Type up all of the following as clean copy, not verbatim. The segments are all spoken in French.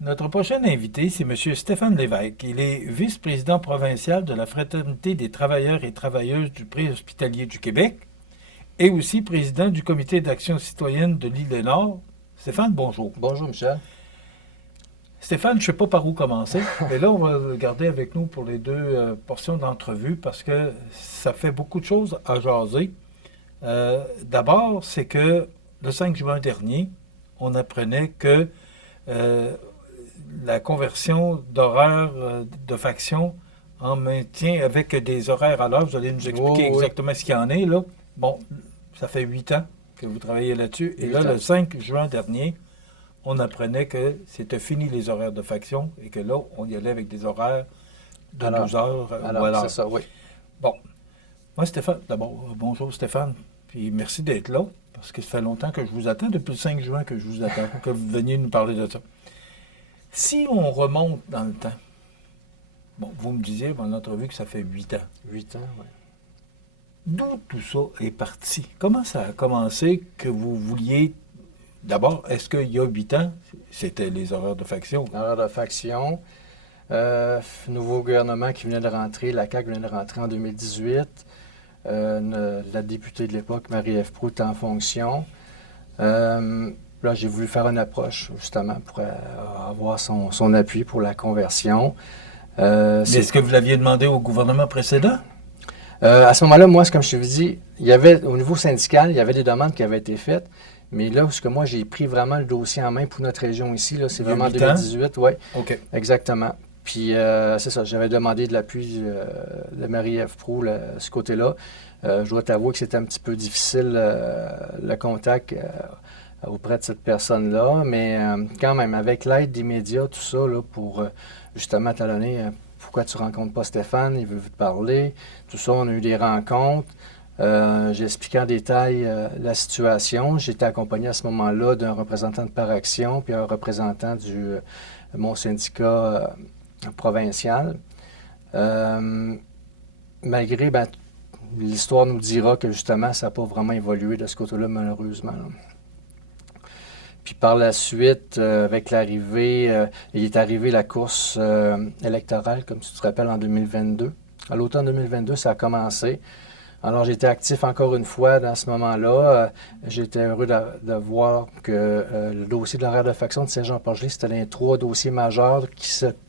Notre prochain invité, c'est M. Stéphane Lévesque. Il est vice-président provincial de la Fraternité des travailleurs et travailleuses du préhospitalier du Québec et aussi président du Comité d'action citoyenne de l'Île-et-Nord. Stéphane, bonjour. Bonjour, Michel. Stéphane, je ne sais pas par où commencer, mais là, on va le garder avec nous pour les deux portions d'entrevue parce que ça fait beaucoup de choses à jaser. D'abord, c'est que le 5 juin dernier, on apprenait que la conversion d'horaires de faction en maintien avec des horaires à l'heure. Vous allez nous expliquer exactement ce qu'il y en est, là. Bon, ça fait 8 ans que vous travaillez là-dessus. Et là, le 5 juin dernier, on apprenait que c'était fini les horaires de faction et que là, on y allait avec des horaires de 12 heures. Alors, c'est ça, oui. Bon. Moi, Stéphane, d'abord, bonjour Stéphane, puis merci d'être là, parce que ça fait longtemps que je vous attends, depuis le 5 juin que je vous attends, que vous veniez nous parler de ça. Si on remonte dans le temps, bon, vous me disiez dans l'entrevue que ça fait 8 ans. 8 ans, oui. D'où tout ça est parti? Comment ça a commencé que vous vouliez... D'abord, est-ce qu'il y a 8 ans, c'était les horaires de faction? Horaires de faction. Nouveau gouvernement qui venait de rentrer, la CAQ venait de rentrer en 2018. La députée de l'époque, Marie-Ève Proulx, est en fonction. Là, j'ai voulu faire une approche, justement, pour avoir son appui pour la conversion. Mais est-ce que vous l'aviez demandé au gouvernement précédent? À ce moment-là, moi, comme je te dit, il y avait, au niveau syndical, il y avait des demandes qui avaient été faites. Mais là, parce que moi, j'ai pris vraiment le dossier en main pour notre région ici, là, c'est vraiment en 2018, oui. OK. Exactement. Puis, c'est ça, j'avais demandé de l'appui de Marie-Ève Proulx, ce côté-là. Je dois t'avouer que c'était un petit peu difficile, le contact auprès de cette personne-là. Mais quand même, avec l'aide des médias, tout ça, là, pour justement talonner pourquoi tu ne rencontres pas Stéphane, il veut te parler. Tout ça, on a eu des rencontres. J'ai expliqué en détail la situation. J'étais accompagné à ce moment-là d'un représentant de Par Action, puis un représentant de mon syndicat provincial. Malgré, l'histoire nous dira que justement, ça n'a pas vraiment évolué de ce côté-là, malheureusement. Là. Puis par la suite, avec l'arrivée, il est arrivé la course électorale, comme tu te rappelles, en 2022. À l'automne 2022, ça a commencé. Alors, j'étais actif encore une fois dans ce moment-là. J'étais heureux de voir que le dossier de l'horaire de faction de Saint-Jean-Port-Joli, c'était l'un des 3 dossiers majeurs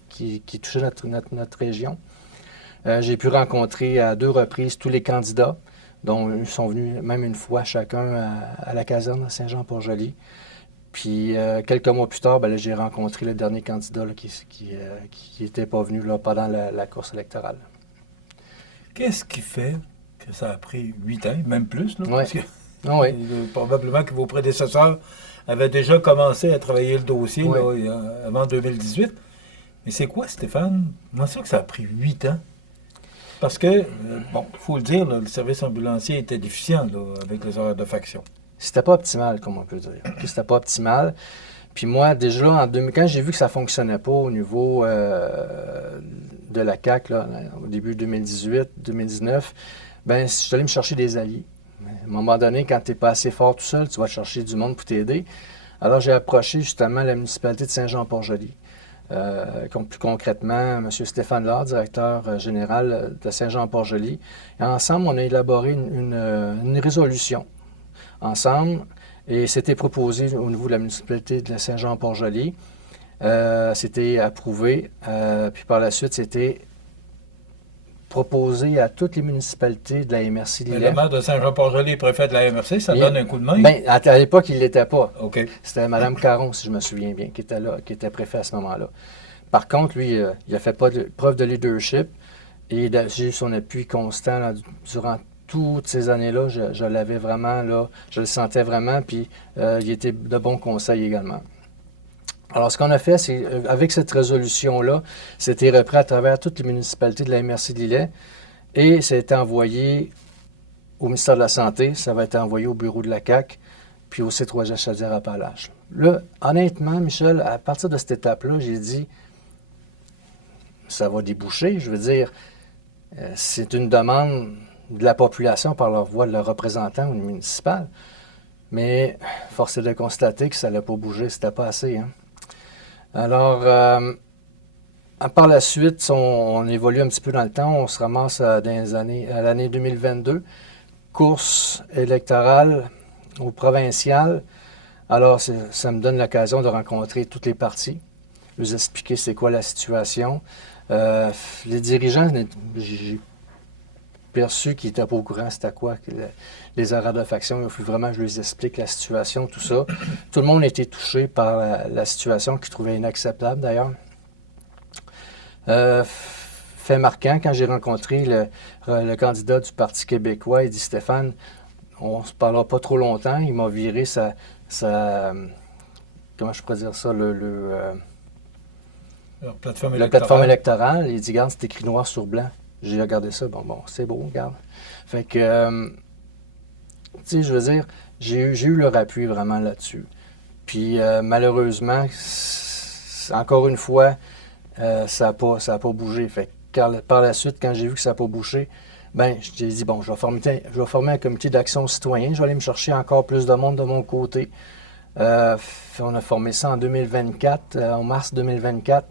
qui touchaient notre région. J'ai pu rencontrer à 2 reprises tous les candidats, dont ils sont venus même une fois chacun à la caserne de Saint-Jean-Port-Joli. Puis, quelques mois plus tard, là, j'ai rencontré le dernier candidat là, qui n'était pas venu là, pendant la course électorale. Qu'est-ce qui fait que ça a pris 8 ans, même plus, là? Oui. Parce que, oui. probablement que vos prédécesseurs avaient déjà commencé à travailler le dossier là, avant 2018. Mais c'est quoi, Stéphane? Comment ça que ça a pris 8 ans? Parce que, bon, il faut le dire, là, le service ambulancier était déficient là, avec les horaires de faction. C'était pas optimal, comme on peut dire. C'était pas optimal. Puis moi, déjà, quand j'ai vu que ça fonctionnait pas au niveau de la CAQ, là, au début 2018-2019, je suis allé me chercher des alliés. À un moment donné, quand tu n'es pas assez fort tout seul, tu vas chercher du monde pour t'aider. Alors, j'ai approché justement la municipalité de Saint-Jean-Port-Joli. Plus concrètement, M. Stéphane Lard, directeur général de Saint-Jean-Port-Joli. Et ensemble, on a élaboré une résolution. Ensemble, et c'était proposé au niveau de la municipalité de Saint-Jean-Port-Joli. C'était approuvé. Puis par la suite, c'était proposé à toutes les municipalités de la MRC Lillet. Le maire de Saint-Jean-Port-Joli est préfet de la MRC, ça donne un coup de main? À l'époque, il ne l'était pas. OK. C'était Mme Caron, si je me souviens bien, qui était là, qui était préfet à ce moment-là. Par contre, lui, il a fait preuve de leadership et j'ai eu son appui constant là, durant toutes ces années-là. Je l'avais vraiment, là, je le sentais vraiment, puis il était de bons conseils également. Alors, ce qu'on a fait, c'est, avec cette résolution-là, c'était repris à travers toutes les municipalités de la MRC de Lillet et ça a été envoyé au ministère de la Santé, ça va être envoyé au bureau de la CAQ, puis au C3G Chaudière-Appalaches. Là, honnêtement, Michel, à partir de cette étape-là, j'ai dit, ça va déboucher, je veux dire, c'est une demande de la population par leur voix de leurs représentants au municipal, mais force est de constater que ça n'allait pas bouger, c'était pas assez, hein? Alors, par la suite, on évolue un petit peu dans le temps. On se ramasse à l'année 2022. Course électorale au provincial. Alors, ça me donne l'occasion de rencontrer toutes les parties, vous expliquer c'est quoi la situation. Les dirigeants, j'ai perçu qu'ils n'étaient pas au courant c'était quoi les horaires de faction. Il faut vraiment que je les explique la situation, tout ça. Tout le monde a été touché par la situation qu'ils trouvaient inacceptable d'ailleurs. Fait marquant, quand j'ai rencontré le candidat du Parti québécois, il dit Stéphane, on ne se parlera pas trop longtemps. Il m'a viré comment je pourrais dire ça, la plateforme électorale. Il dit, regarde, c'est écrit noir sur blanc. J'ai regardé ça, bon, c'est beau, regarde. Fait que, tu sais, je veux dire, j'ai eu leur appui vraiment là-dessus. Puis, malheureusement, encore une fois, ça n'a pas bougé. Fait que, par la suite, quand j'ai vu que ça n'a pas bougé, ben, j'ai dit, bon, je vais former un comité d'action citoyen. Je vais aller me chercher encore plus de monde de mon côté. On a formé ça en 2024, en mars 2024.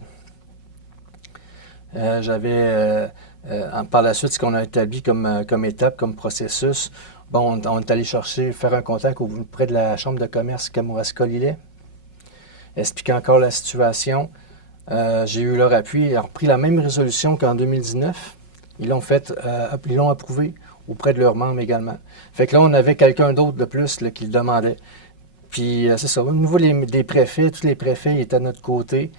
Par la suite, ce qu'on a établi comme étape, comme processus, bon, on est allé faire un contact auprès de la Chambre de commerce Kamouraska-Lillet, expliquer encore la situation. J'ai eu leur appui. Ils ont repris la même résolution qu'en 2019. Ils l'ont approuvé auprès de leurs membres également. Fait que là, on avait quelqu'un d'autre de plus là, qui le demandait. Puis c'est ça. Au niveau des préfets, tous les préfets étaient à notre côté.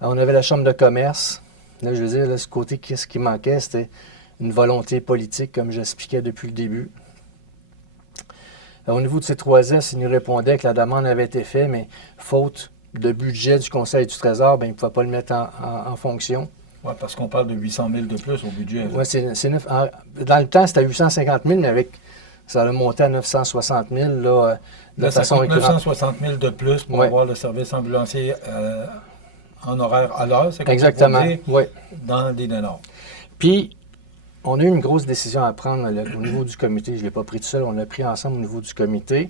On avait la Chambre de commerce. Là, je veux dire, de ce côté, qu'est-ce qui manquait? C'était une volonté politique, comme j'expliquais depuis le début. Au niveau de ces 3S, ils nous répondaient que la demande avait été faite, mais faute de budget du Conseil du Trésor, ben, ils ne pouvaient pas le mettre en fonction. Oui, parce qu'on parle de 800 000 de plus au budget. Oui, dans le temps, c'était 850 000, mais ça a monté à 960 000. Là, ça coûte 960 000 de plus pour avoir le service ambulancier en horaire à l'heure. C'est exactement, oui. Dans des dénors. Puis, on a eu une grosse décision à prendre au niveau du comité. Je ne l'ai pas pris tout seul, on l'a pris ensemble au niveau du comité.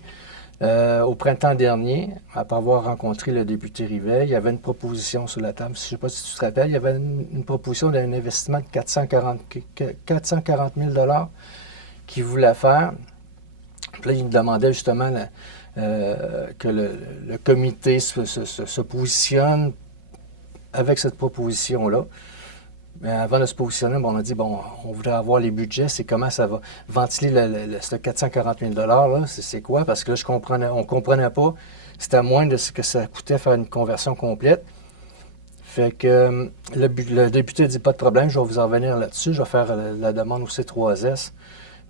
Au printemps dernier, après avoir rencontré le député Rivet, il y avait une proposition sur la table. Je ne sais pas si tu te rappelles, il y avait une proposition d'un investissement de 440 000 $ qu'il voulait faire. Puis là, il me demandait justement que le comité se positionne avec cette proposition-là. Mais avant de se positionner, on a dit, bon, on voudrait avoir les budgets, c'est comment ça va ventiler ce 440 000 $, c'est quoi? Parce que là, on ne comprenait pas, c'était moins de ce que ça coûtait faire une conversion complète. Fait que le député a dit, pas de problème, je vais vous en revenir là-dessus, je vais faire la demande au C3S.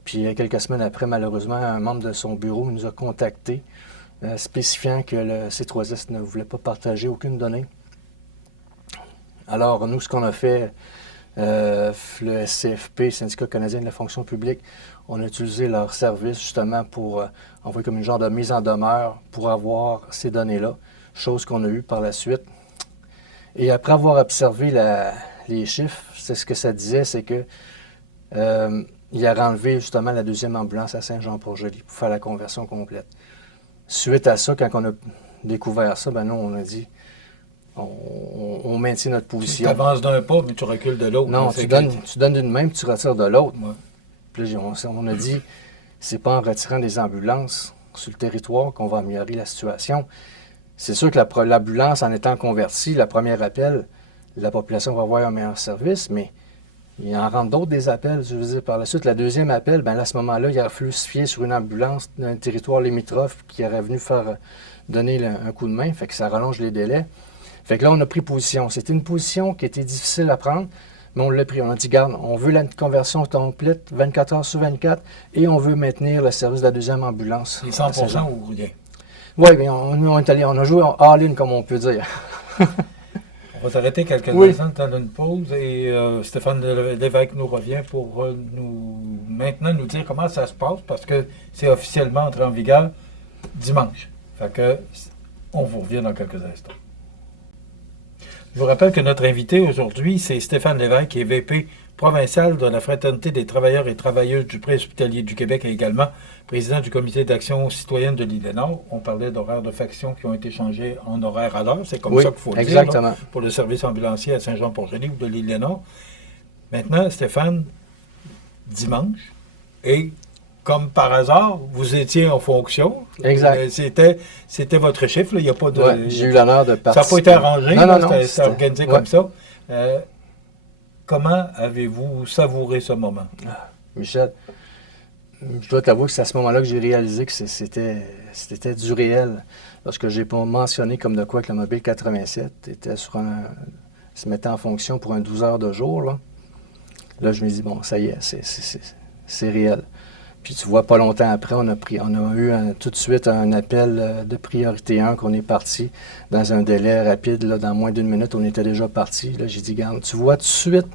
Puis quelques semaines après, malheureusement, un membre de son bureau nous a contactés, spécifiant que le C3S ne voulait pas partager aucune donnée. Alors, nous, ce qu'on a fait, le SCFP, Syndicat canadien de la fonction publique, on a utilisé leur service justement pour envoyer comme une genre de mise en demeure pour avoir ces données-là, chose qu'on a eue par la suite. Et après avoir observé les chiffres, c'est ce que ça disait, c'est que il a enlevé justement la deuxième ambulance à Saint-Jean-Port-Joli pour faire la conversion complète. Suite à ça, quand on a découvert ça, ben nous, on a dit, on maintient notre position. Tu avances d'un pas, mais tu recules de l'autre. Non, tu donnes d'une main, puis tu retires de l'autre. Ouais. Puis là, on a dit, c'est pas en retirant des ambulances sur le territoire qu'on va améliorer la situation. C'est sûr que l'ambulance, en étant convertie, le premier appel, la population va avoir un meilleur service, mais il en rentre d'autres des appels. Je veux dire, par la suite, le deuxième appel, ben là, à ce moment-là, il aurait fallu se fier sur une ambulance d'un territoire limitrophe qui aurait venu donner un coup de main, fait que ça rallonge les délais. Fait que là, on a pris position. C'était une position qui était difficile à prendre, mais on l'a pris. On a dit, garde, on veut la conversion complète 24 heures sur 24 et on veut maintenir le service de la deuxième ambulance. Et 100% ou rien? Oui, mais on est allé, on a joué en all-in, comme on peut dire. On va s'arrêter quelques instants, temps d'une pause, et Stéphane Lévesque nous revient pour maintenant nous dire comment ça se passe, parce que c'est officiellement entré en vigueur dimanche. Fait que on vous revient dans quelques instants. Je vous rappelle que notre invité aujourd'hui, c'est Stéphane Lévesque, qui est VP provincial de la Fraternité des travailleurs et travailleuses du préhospitalier du Québec et également président du comité d'action citoyenne de l'Île-et-Nord. On parlait d'horaires de faction qui ont été changés en horaires à l'heure. C'est comme ça qu'il faut le dire là, pour le service ambulancier à Saint-Jean-Port-Joli ou de l'Île-et-Nord. Maintenant, Stéphane, dimanche, et comme par hasard, vous étiez en fonction. Exact. C'était votre chiffre. Il n'y a pas de. Ouais, j'ai eu l'honneur de participer. Ça n'a pas été arrangé. Non, c'était organisé comme ça. Comment avez-vous savouré ce moment? Michel, je dois t'avouer que c'est à ce moment-là que j'ai réalisé que c'était du réel. Lorsque j'ai mentionné comme de quoi que le Mobile 87 se mettait en fonction pour un 12 heures de jour, là je me dis, bon, ça y est, c'est réel. Puis tu vois, pas longtemps après, on a eu tout de suite un appel de priorité 1 qu'on est parti dans un délai rapide. Là, dans moins d'une minute, on était déjà parti. Là, j'ai dit, garde, tu vois, tout de suite,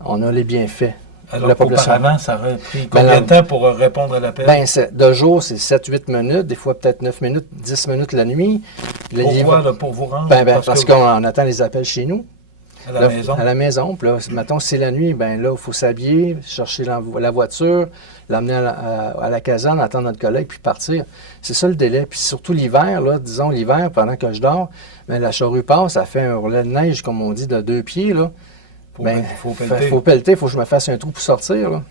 on a les bienfaits. Alors qu'auparavant, ça aurait pris combien de temps pour répondre à l'appel? De jour, c'est 7-8 minutes, des fois peut-être 9 minutes, 10 minutes la nuit. Pourquoi, pour vous rendre? Parce qu'on attend les appels chez nous. À la maison? À la maison. Puis là, mettons, c'est la nuit, bien là, il faut s'habiller, chercher la voiture, l'amener à la caserne, attendre notre collègue, puis partir. C'est ça le délai. Puis surtout l'hiver, là, disons l'hiver, pendant que je dors, bien, la charrue passe, ça fait un roulet de neige, comme on dit, de 2 pieds, là. Il faut pelleter, il faut que je me fasse un trou pour sortir, là.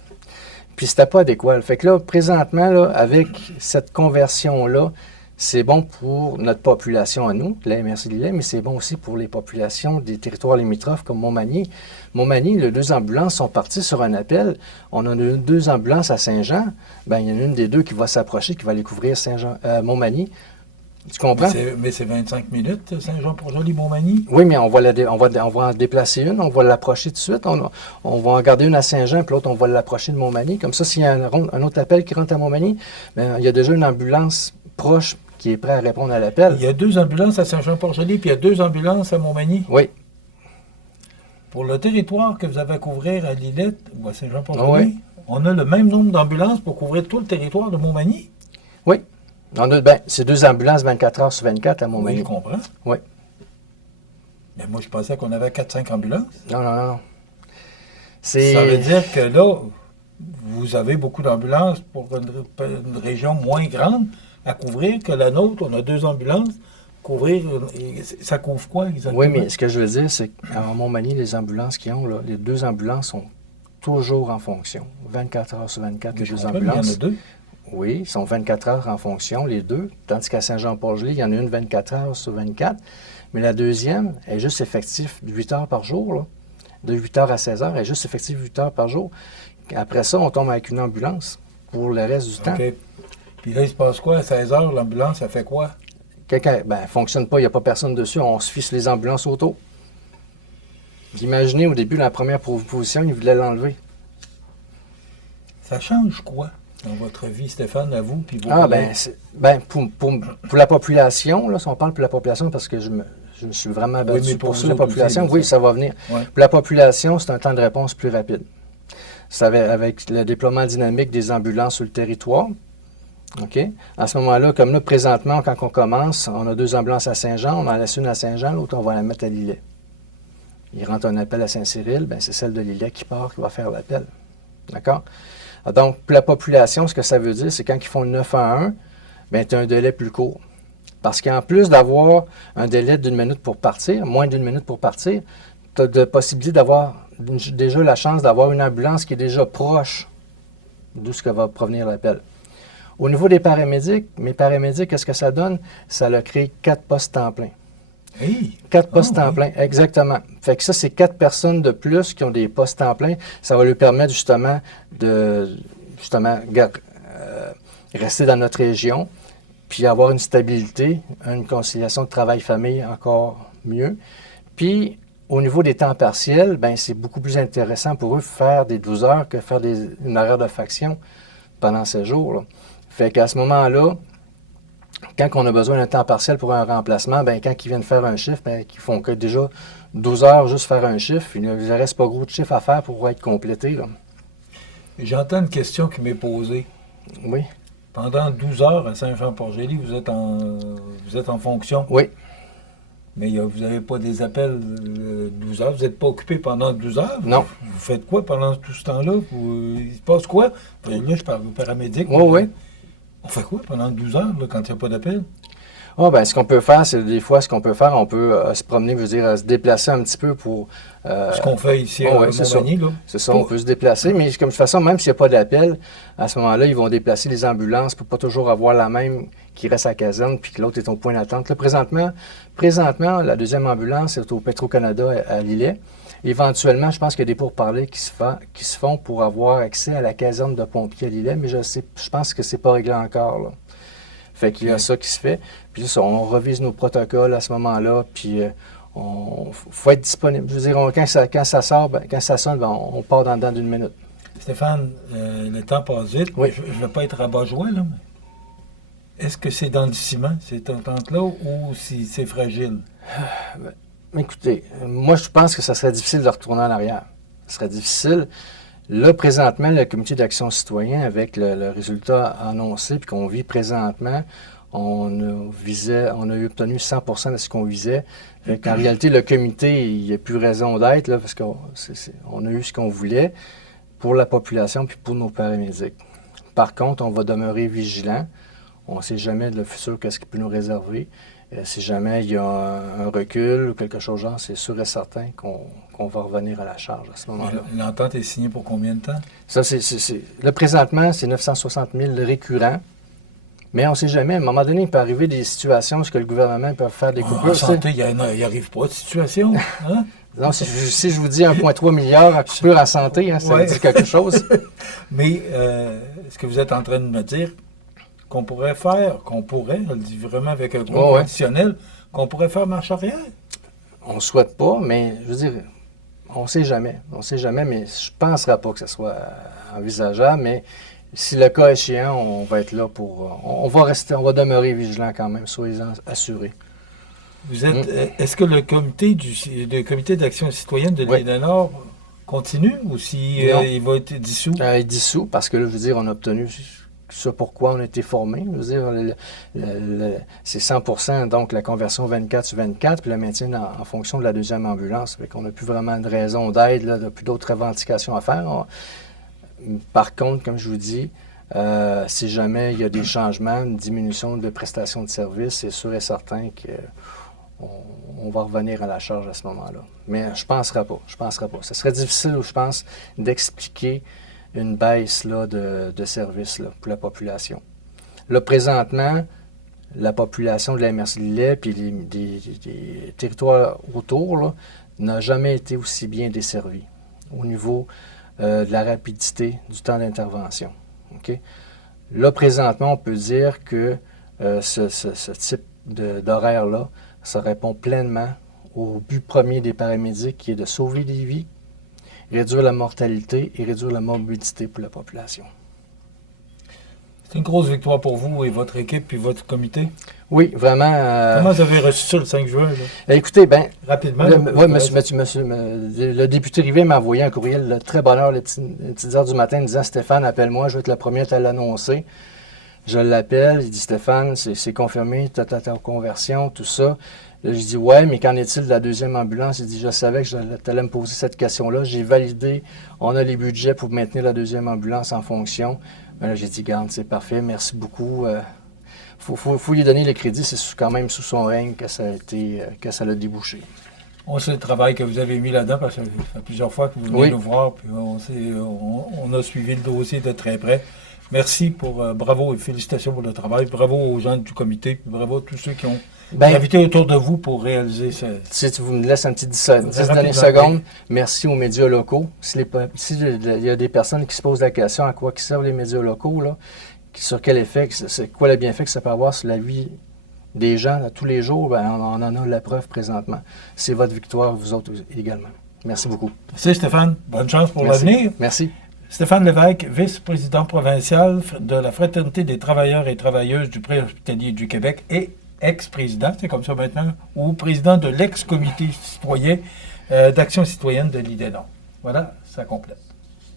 Puis c'était pas adéquat. Fait que là, présentement, là, avec cette conversion-là, c'est bon pour notre population à nous, la MRC de Lillet, mais c'est bon aussi pour les populations des territoires limitrophes comme Montmagny. Montmagny, les 2 ambulances sont parties sur un appel. On en a 2 ambulances à Saint-Jean. Bien, il y en a une des 2 qui va s'approcher, qui va aller couvrir Montmagny. Tu comprends? Mais c'est 25 minutes, Saint-Jean-Port-Joli, Montmagny? Oui, mais on va en déplacer une, on va l'approcher tout de suite. On va en garder une à Saint-Jean, puis l'autre, on va l'approcher de Montmagny. Comme ça, s'il y a un autre appel qui rentre à Montmagny, bien, il y a déjà une ambulance proche qui est prêt à répondre à l'appel. Il y a 2 ambulances à Saint-Jean-Port-Joli, puis il y a 2 ambulances à Montmagny? Oui. Pour le territoire que vous avez à couvrir à Lillet ou à Saint-Jean-Port-Joli, on a le même nombre d'ambulances pour couvrir tout le territoire de Montmagny? Oui. C'est 2 ambulances 24 heures sur 24 à Montmagny. Oui, je comprends. Oui. Mais moi, je pensais qu'on avait 4-5 ambulances. Non. Ça veut dire que là, vous avez beaucoup d'ambulances pour une région moins grande à couvrir que la nôtre. On a 2 ambulances. Ça couvre quoi exactement? Oui, mais ce que je veux dire, c'est qu'à Montmagny, les ambulances qu'ils ont, là, les 2 ambulances sont toujours en fonction. 24 heures sur 24, les 2 ambulances. Il y en a 2. Oui, ils sont 24 heures en fonction, les 2. Tandis qu'à Saint-Jean-Port-Joli, il y en a une 24 heures sur 24. Mais la deuxième est juste effective 8 heures par jour. Là. De 8 heures à 16 heures, elle est juste effective 8 heures par jour. Après ça, on tombe avec une ambulance pour le reste du temps. OK. Puis là, il se passe quoi? À 16 heures, l'ambulance, ça fait quoi? Elle ne fonctionne pas, il n'y a pas personne dessus, on se fiche les ambulances auto. Imaginez, au début, la première proposition, ils voulaient l'enlever. Ça change quoi dans votre vie, Stéphane, à vous? Puis pour la population, là, si on parle pour la population, parce que je me suis vraiment battu pour la population, aussi, oui, ça va venir. Ouais. Pour la population, c'est un temps de réponse plus rapide. Ça avec le déploiement dynamique des ambulances sur le territoire. OK? À ce moment-là, comme là, présentement, quand on commence, on a 2 ambulances à Saint-Jean, on en laisse une à Saint-Jean, l'autre, on va la mettre à Lillet. Il rentre un appel à Saint-Cyril, bien, c'est celle de Lillet qui part, qui va faire l'appel. D'accord? Donc, pour la population, ce que ça veut dire, c'est quand ils font le 911, bien, tu as un délai plus court. Parce qu'en plus d'avoir un délai d'1 minute pour partir, moins d'1 minute pour partir, tu as de possibilité d'avoir déjà la chance d'avoir une ambulance qui est déjà proche d'où ce que va provenir l'appel. Au niveau des paramédics, mes paramédics, qu'est-ce que ça donne? Ça a créé 4 postes temps plein. Hey. 4 postes temps plein, exactement. Fait que ça, c'est 4 personnes de plus qui ont des postes temps plein. Ça va lui permettre justement de rester dans notre région, puis avoir une stabilité, une conciliation de travail-famille encore mieux. Puis, au niveau des temps partiels, ben c'est beaucoup plus intéressant pour eux faire des 12 heures que faire une horaire de faction pendant ces jours, là. Fait qu'à ce moment-là, quand on a besoin d'un temps partiel pour un remplacement, bien, quand ils viennent faire un chiffre, bien, qu'ils font que déjà 12 heures juste faire un chiffre, il ne reste pas gros de chiffre à faire pour être complété, là. J'entends une question qui m'est posée. Oui. Pendant 12 heures à Saint-Jean-Port-Joli, vous êtes en fonction. Oui. Mais vous n'avez pas des appels 12 heures, vous n'êtes pas occupé pendant 12 heures? Non. Vous faites quoi pendant tout ce temps-là? Il se passe quoi? Là, je parle aux paramédics. Oui. On fait quoi pendant 12 heures là, quand il n'y a pas d'appel? Ce qu'on peut faire, c'est des fois, on peut se promener, se déplacer un petit peu pour... ce qu'on fait ici à Montmagny, là. C'est ça, on peut se déplacer, mais comme de toute façon, même s'il n'y a pas d'appel, à ce moment-là, ils vont déplacer les ambulances pour pas toujours avoir la même qui reste à la caserne, puis que l'autre est au point d'attente. Là, présentement, la deuxième ambulance est au Petro-Canada à Lillet. Éventuellement, je pense qu'il y a des pourparlers qui se font pour avoir accès à la caserne de pompiers à Lillet, mais je pense que c'est pas réglé encore, là. Fait qu'il y a ça qui se fait. Puis ça, on revise nos protocoles à ce moment-là, puis faut être disponible. Je veux dire, quand ça sort, quand ça sonne, on part dans d'une minute. Stéphane, le temps passe vite. Oui. Je ne veux pas être rabat-joie, là, mais est-ce que c'est dans le ciment, cette entente-là, ou si c'est fragile? Écoutez, moi, je pense que ça serait difficile de retourner en arrière. Ce serait difficile. Là, présentement, le comité d'action citoyen, avec le résultat annoncé, puis qu'on vit présentement, on a obtenu 100% de ce qu'on visait. En réalité, le comité, il n'y a plus raison d'être, là, parce qu'on a eu ce qu'on voulait pour la population puis pour nos paramédics. Par contre, on va demeurer vigilant. On ne sait jamais de le futur qu'est-ce qu'il peut nous réserver. Si jamais il y a un recul ou quelque chose genre, c'est sûr et certain qu'on va revenir à la charge à ce moment-là. L'entente est signée pour combien de temps? Ça, là, présentement, c'est 960 000 récurrents. Mais on ne sait jamais. À un moment donné, il peut arriver des situations où le gouvernement peut faire des coupures. En santé, il n'y arrive pas de situation. Hein? Non, si je vous dis 1,3 milliard à coupure en santé, hein, ça dit quelque chose. Mais est-ce que vous êtes en train de me dire qu'on pourrait, je le dis vraiment avec un gros conditionnel, qu'on pourrait faire marche arrière? On ne souhaite pas, mais je veux dire, on ne sait jamais. On ne sait jamais, mais je ne penserais pas que ce soit envisageable. Mais si le cas échéant, on va être là pour... On va demeurer vigilant quand même, soyez-en assurés. Vous êtes... Est-ce que le comité d'action citoyenne de l'Île-de-Nord continue ou il va être dissous? Il est dissous parce que là, je veux dire, on a obtenu ce pourquoi on a été formé. Je veux dire, c'est 100%, donc la conversion 24 sur 24, puis le maintien en fonction de la deuxième ambulance. Fait qu'on n'a plus vraiment de raison d'aide, là, plus d'autres revendications à faire. Par contre, comme je vous dis, si jamais il y a des changements, une diminution de prestations de services, c'est sûr et certain qu'on va revenir à la charge à ce moment-là. Mais je ne penserais pas. Ce serait difficile, je pense, d'expliquer une baisse là, de services là, pour la population. Là, présentement, la population de la MRC-Lillet et des territoires autour là, n'a jamais été aussi bien desservie au niveau de la rapidité du temps d'intervention. Okay? Là, présentement, on peut dire que ce type d'horaire-là, ça répond pleinement au but premier des paramédics, qui est de sauver des vies, réduire la mortalité et réduire la morbidité pour la population. C'est une grosse victoire pour vous et votre équipe et votre comité? Oui, vraiment. Comment vous avez reçu ça le 5 juin? Là? Écoutez, rapidement. Le député Rivet m'a envoyé un courriel de très bonne heure, les petites heures du matin, disant « Stéphane, appelle-moi, je vais être le premier à te l'annoncer. » Je l'appelle, il dit « Stéphane, c'est confirmé, ta conversion, tout ça. » Là, je dis « Ouais, mais qu'en est-il de la deuxième ambulance? » Il dit « Je savais que tu allais me poser cette question-là. J'ai validé, on a les budgets pour maintenir la deuxième ambulance en fonction. » Là, j'ai dit « Garde, c'est parfait, merci beaucoup. » Faut lui donner le crédit, c'est quand même sous son règne que ça l'a débouché. On sait le travail que vous avez mis là-dedans, parce que ça fait plusieurs fois que vous venez nous voir, puis on a suivi le dossier de très près. Merci bravo et félicitations pour le travail. Bravo aux gens du comité, puis bravo à tous ceux qui ont gravité autour de vous pour réaliser ça. Si tu me laisses un petit 10 dernières secondes, merci aux médias locaux. S'il y a des personnes qui se posent la question à quoi servent les médias locaux, là, sur quel effet, c'est quoi le bienfait que ça peut avoir sur la vie des gens là, tous les jours, on en a la preuve présentement. C'est votre victoire, vous autres également. Merci beaucoup. Merci Stéphane. Bonne chance pour l'avenir. Merci. Stéphane Lévesque, vice-président provincial de la Fraternité des travailleurs et travailleuses du Préhospitalier du Québec et ex-président, c'est comme ça maintenant, ou président de l'ex-comité citoyen d'Action citoyenne de l'Île-de-Nord. Voilà, ça complète.